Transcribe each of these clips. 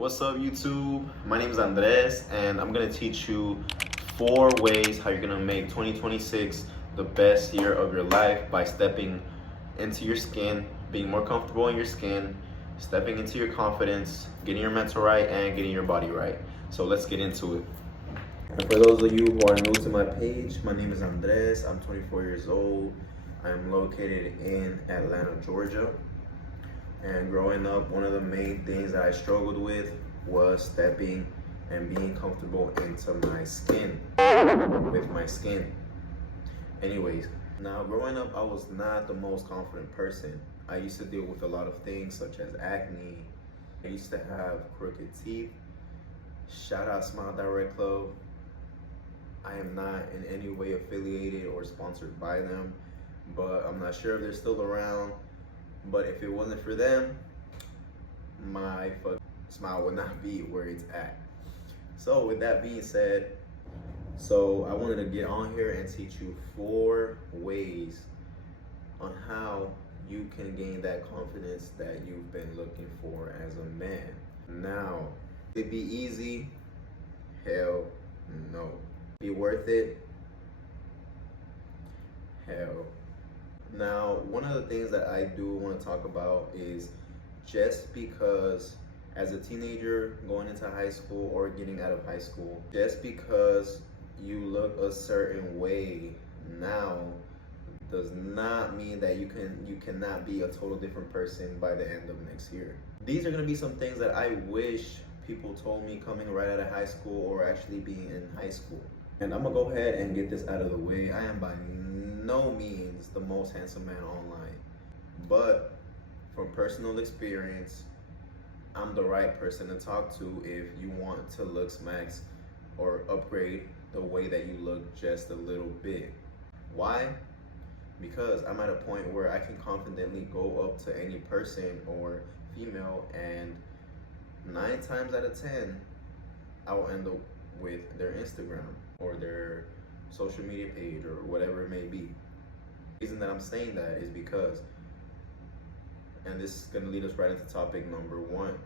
What's up, YouTube? My name is Andres, and I'm gonna teach you 4 ways how you're gonna make 2026 the best year of your life by stepping into your skin, being more comfortable in your skin, stepping into your confidence, getting your mental right, and getting your body right. So let's get into it. And for those of you who are new to my page, my name is Andres. I'm 24 years old. I am located in Atlanta, Georgia. And growing up, one of the main things that I struggled with was stepping and being comfortable into my skin, with my skin. Anyways, now growing up, I was not the most confident person. I used to deal with a lot of things such as acne. I used to have crooked teeth. Shout out Smile Direct Club. I am not in any way affiliated or sponsored by them, but I'm not sure if they're still around. But if it wasn't for them, my fucking smile would not be where it's at. So with that being said, I wanted to get on here and teach you 4 ways on how you can gain that confidence that you've been looking for as a man. Now, it'd be easy? Hell no. Be worth it? Hell. Now, one of the things that I do want to talk about is just because as a teenager going into high school or getting out of high school, just because you look a certain way now does not mean that you cannot be a total different person by the end of next year. These are going to be some things that I wish people told me coming right out of high school or actually being in high school. And I'm gonna go ahead and get this out of the way. I am by no means the most handsome man online, but from personal experience, I'm the right person to talk to if you want to look smacks or upgrade the way that you look just a little bit. Why? Because I'm at a point where I can confidently go up to any person or female, and 9 times out of 10, I will end up with their Instagram or their social media page or whatever it may be. The reason that I'm saying that is because, and this is going to lead us right into topic number 1,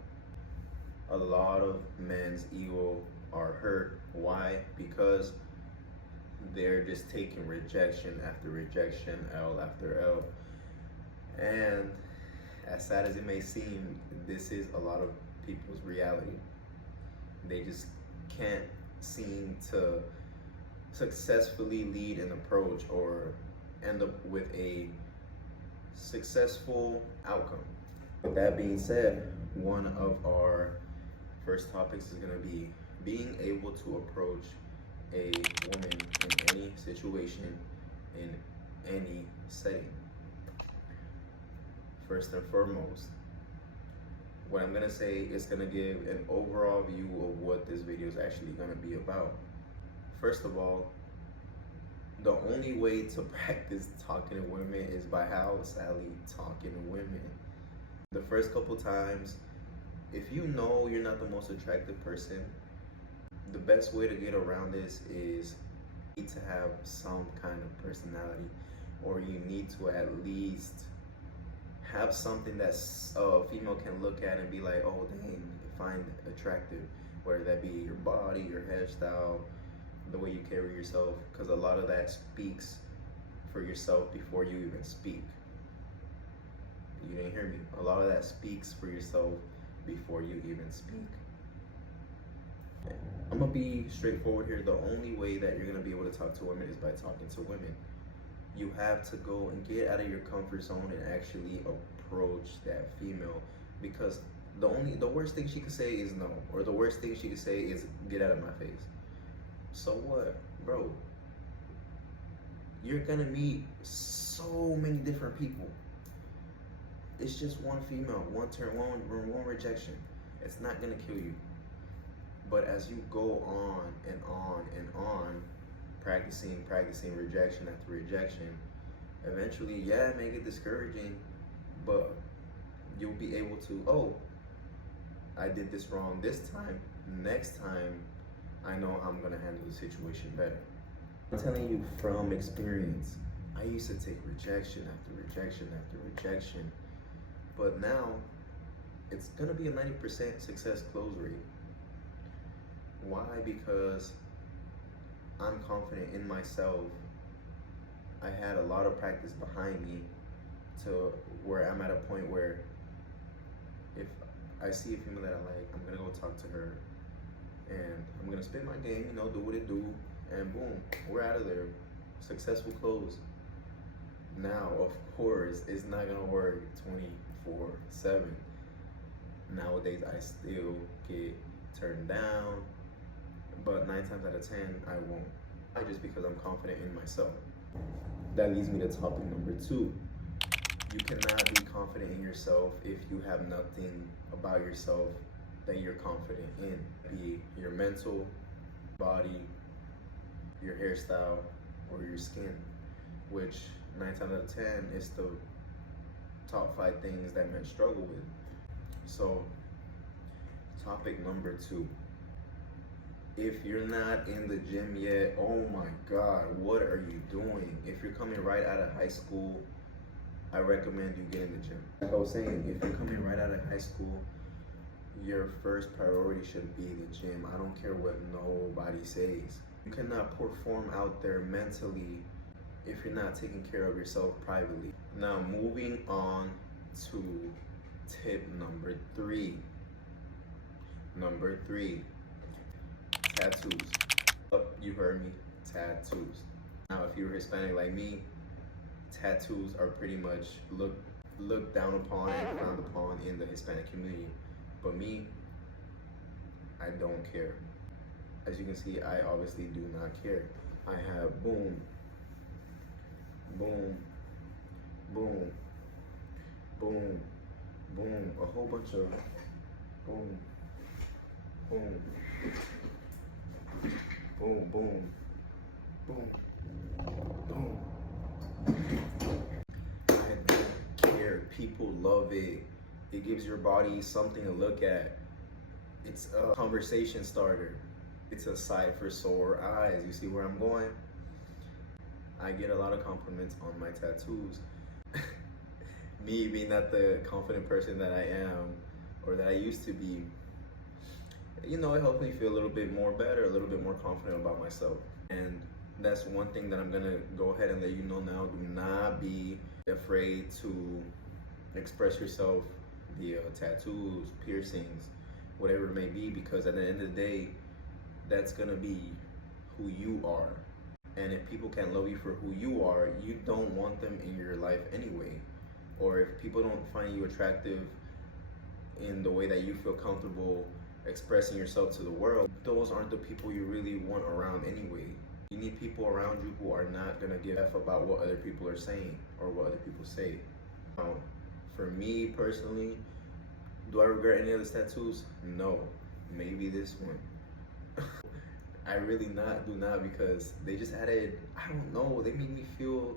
a lot of men's ego are hurt. Why? Because they're just taking rejection after rejection, L after L. And as sad as it may seem, this is a lot of people's reality. They just can't seem to successfully lead an approach or end up with a successful outcome. With that being said, one of our first topics is going to be being able to approach a woman in any situation, in any setting. First and foremost, what I'm going to say is going to give an overall view of what this video is actually going to be about. First of all, the only way to practice talking to women is by how Sally talking to women. The first couple times, if you know you're not the most attractive person, the best way to get around this is you need to have some kind of personality, or you need to at least have something that a female can look at and be like, oh dang, find attractive, whether that be your body, your hairstyle, the way you carry yourself, because a lot of that speaks for yourself before you even speak. You didn't hear me. A lot of that speaks for yourself before you even speak. I'm gonna be straightforward here. The only way that you're gonna be able to talk to women is by talking to women. You have to go and get out of your comfort zone and actually approach that female, because the worst thing she could say is no, or the worst thing she could say is get out of my face. So what, bro? You're gonna meet so many different people. It's just one female, one turn, one rejection. It's not gonna kill you. But as you go on and on and on, practicing rejection after rejection, eventually, yeah, it may get discouraging, but you'll be able to, oh, I did this wrong this time. Next time, I know I'm gonna handle the situation better. I'm telling you from experience. I used to take rejection after rejection after rejection, but now it's gonna be a 90% success close rate. Why? Because I'm confident in myself. I had a lot of practice behind me to where I'm at a point where if I see a female that I like, I'm gonna go talk to her and I'm gonna spit my game, do what it do, and boom, we're out of there. Successful close. Now, of course, it's not gonna work 24/7. Nowadays, I still get turned down, but 9 times out of 10, I won't. Just because I'm confident in myself. That leads me to topic number 2. You cannot be confident in yourself if you have nothing about yourself that you're confident in. Be it your mental, body, your hairstyle, or your skin, which 9 times out of 10 is the top 5 things that men struggle with. So, topic number 2. If you're not in the gym yet, oh my God, what are you doing? If you're coming right out of high school, I recommend you get in the gym. Like I was saying, if you're coming right out of high school, your first priority should be the gym. I don't care what nobody says. You cannot perform out there mentally if you're not taking care of yourself privately. Now, moving on to tip number 3. Number 3, tattoos. You heard me, tattoos. Now, if you're Hispanic like me, tattoos are pretty much looked down upon and frowned upon in the Hispanic community. But me, I don't care. As you can see, I obviously do not care. I have boom, boom, boom, boom, boom, a whole bunch of boom, boom, boom, boom, boom, boom. I don't care. People love it. It gives your body something to look at. It's a conversation starter. It's a sight for sore eyes. You see where I'm going? I get a lot of compliments on my tattoos. Me being not the confident person that I am, or that I used to be, it helped me feel a little bit more better, a little bit more confident about myself. And that's one thing that I'm gonna go ahead and let you know now. Do not be afraid to express yourself via tattoos, piercings, whatever it may be, because at the end of the day, that's gonna be who you are. And if people can't love you for who you are, you don't want them in your life anyway. Or if people don't find you attractive in the way that you feel comfortable expressing yourself to the world, those aren't the people you really want around anyway. You need people around you who are not gonna give a F about what other people are saying or what other people say. Now, for me personally, do I regret any of the tattoos? No. Maybe this one. I really do not, because they just added, I don't know, they made me feel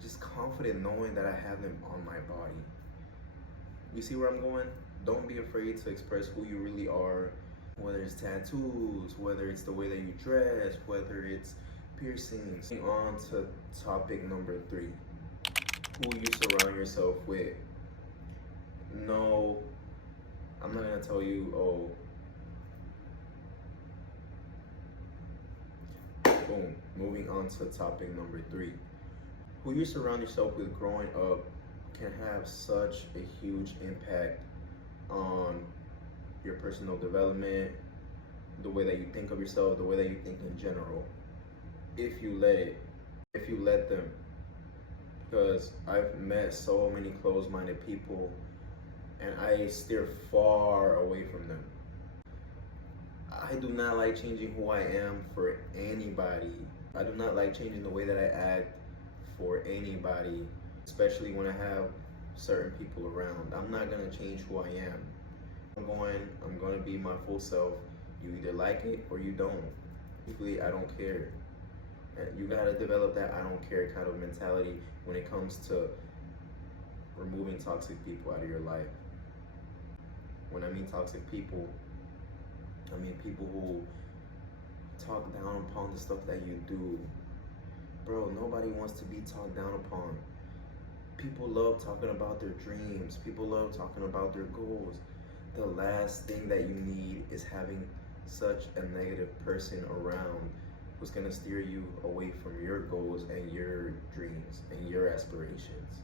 just confident knowing that I have them on my body. You see where I'm going? Don't be afraid to express who you really are, whether it's tattoos, whether it's the way that you dress, whether it's piercings. On to topic number 3. Who you surround yourself with. No, I'm not gonna tell you, oh, boom. Moving on to topic number 3. Who you surround yourself with growing up can have such a huge impact on your personal development, the way that you think of yourself, the way that you think in general. If you let them. Because I've met so many closed-minded people and I steer far away from them. I do not like changing who I am for anybody. I do not like changing the way that I act for anybody, especially when I have certain people around. I'm not gonna change who I am. I'm gonna be my full self. You either like it or you don't. Usually, I don't care. And you gotta develop that I don't care kind of mentality when it comes to removing toxic people out of your life. When I mean toxic people, I mean people who talk down upon the stuff that you do. Bro, nobody wants to be talked down upon. People love talking about their dreams. People love talking about their goals. The last thing that you need is having such a negative person around who's gonna steer you away from your goals and your dreams and your aspirations.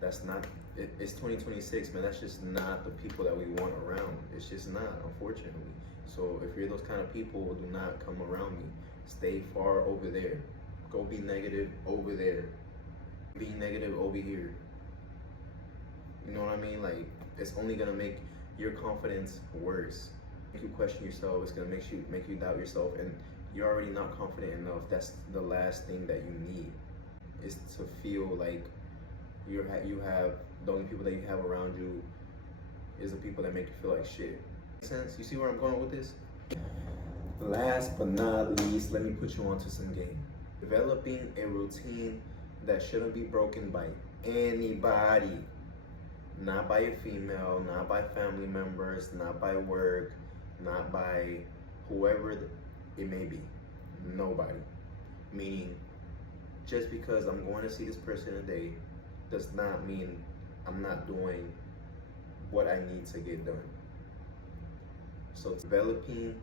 That's not, it's 2026, man. That's just not the people that we want around. It's just not, unfortunately. So if you're those kind of people, do not come around me. Stay far over there. Go be negative over there. Be negative over here. You know what I mean? Like, it's only gonna make your confidence worse. Make you question yourself. It's gonna make you doubt yourself, and you're already not confident enough. That's the last thing that you need, is to feel like you have the only people that you have around you is the people that make you feel like shit. Make sense? You see where I'm going with this? Last but not least, let me put you onto some game. Developing a routine that shouldn't be broken by anybody. Not by a female, not by family members, not by work, not by whoever it may be. Nobody. Meaning, just because I'm going to see this person today does not mean I'm not doing what I need to get done. So developing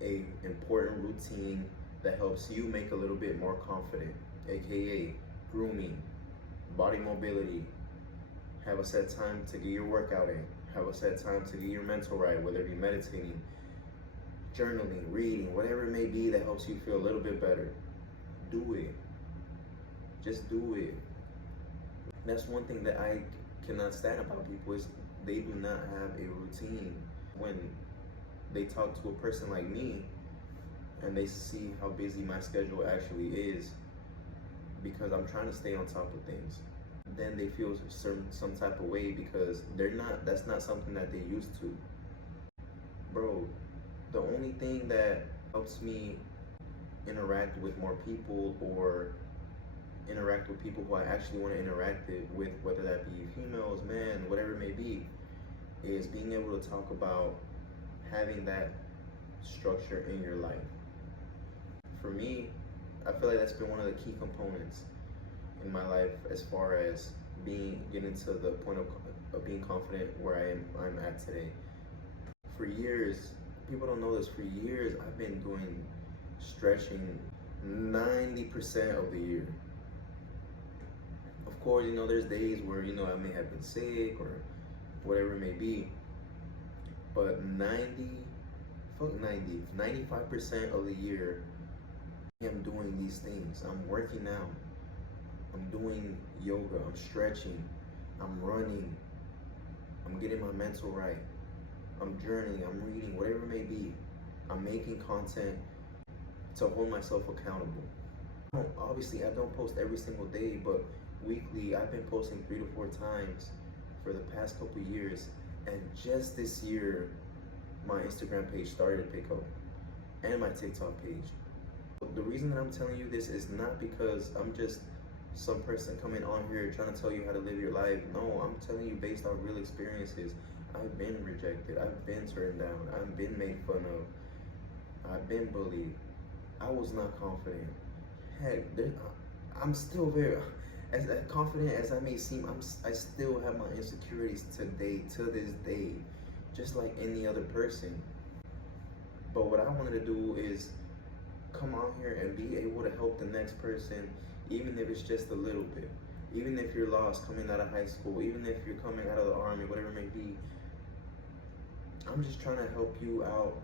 a important routine that helps you make a little bit more confident, aka grooming, body mobility. Have a set time to get your workout in. Have a set time to get your mental right, whether it be meditating, journaling, reading, whatever it may be that helps you feel a little bit better. Do it. Just do it. That's one thing that I cannot stand about people, is they do not have a routine. When they talk to a person like me and they see how busy my schedule actually is, because I'm trying to stay on top of things, then they feel some type of way because that's not something that they used to. Bro, the only thing that helps me interact with more people, or interact with people who I actually want to interact with, whether that be females, men, whatever it may be, is being able to talk about having that structure in your life. For me, I feel like that's been one of the key components in my life as far as getting to the point of being confident where I'm at today. For years, people don't know this, for years I've been doing stretching 90% of the year. Of course, there's days where, I may have been sick or whatever it may be, but 95% of the year, I'm doing these things. I'm working out. I'm doing yoga. I'm stretching. I'm running. I'm getting my mental right. I'm journaling. I'm reading, whatever it may be. I'm making content to hold myself accountable. Obviously, I don't post every single day, but weekly, I've been posting 3 to 4 times for the past couple years. And just this year, my Instagram page started to pick up, and my TikTok page. The reason that I'm telling you this is not because I'm just some person coming on here trying to tell you how to live your life. No, I'm telling you based on real experiences. I've been rejected. I've been turned down. I've been made fun of. I've been bullied. I was not confident. Heck, I'm still very, as confident as I may seem, I still have my insecurities to this day, just like any other person. But what I wanted to do is come out here and be able to help the next person, even if it's just a little bit. Even if you're lost coming out of high school, even if you're coming out of the army, whatever it may be, I'm just trying to help you out,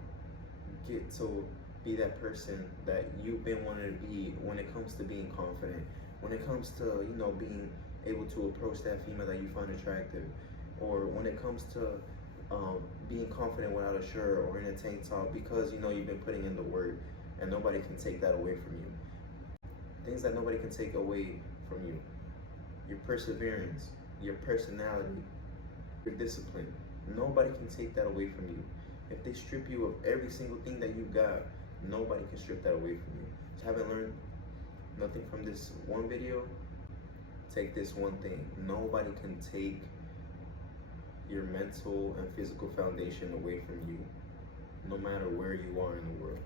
get to be that person that you've been wanting to be when it comes to being confident, when it comes to, being able to approach that female that you find attractive, or when it comes to being confident without a shirt or in a tank top, because you've been putting in the work, and nobody can take that away from you. Things that nobody can take away from you: your perseverance, your personality, your discipline. Nobody can take that away from you. If they strip you of every single thing that you got, nobody can strip that away from you. So haven't learned nothing from this one video? Take this one thing: nobody can take your mental and physical foundation away from you, no matter where you are in the world.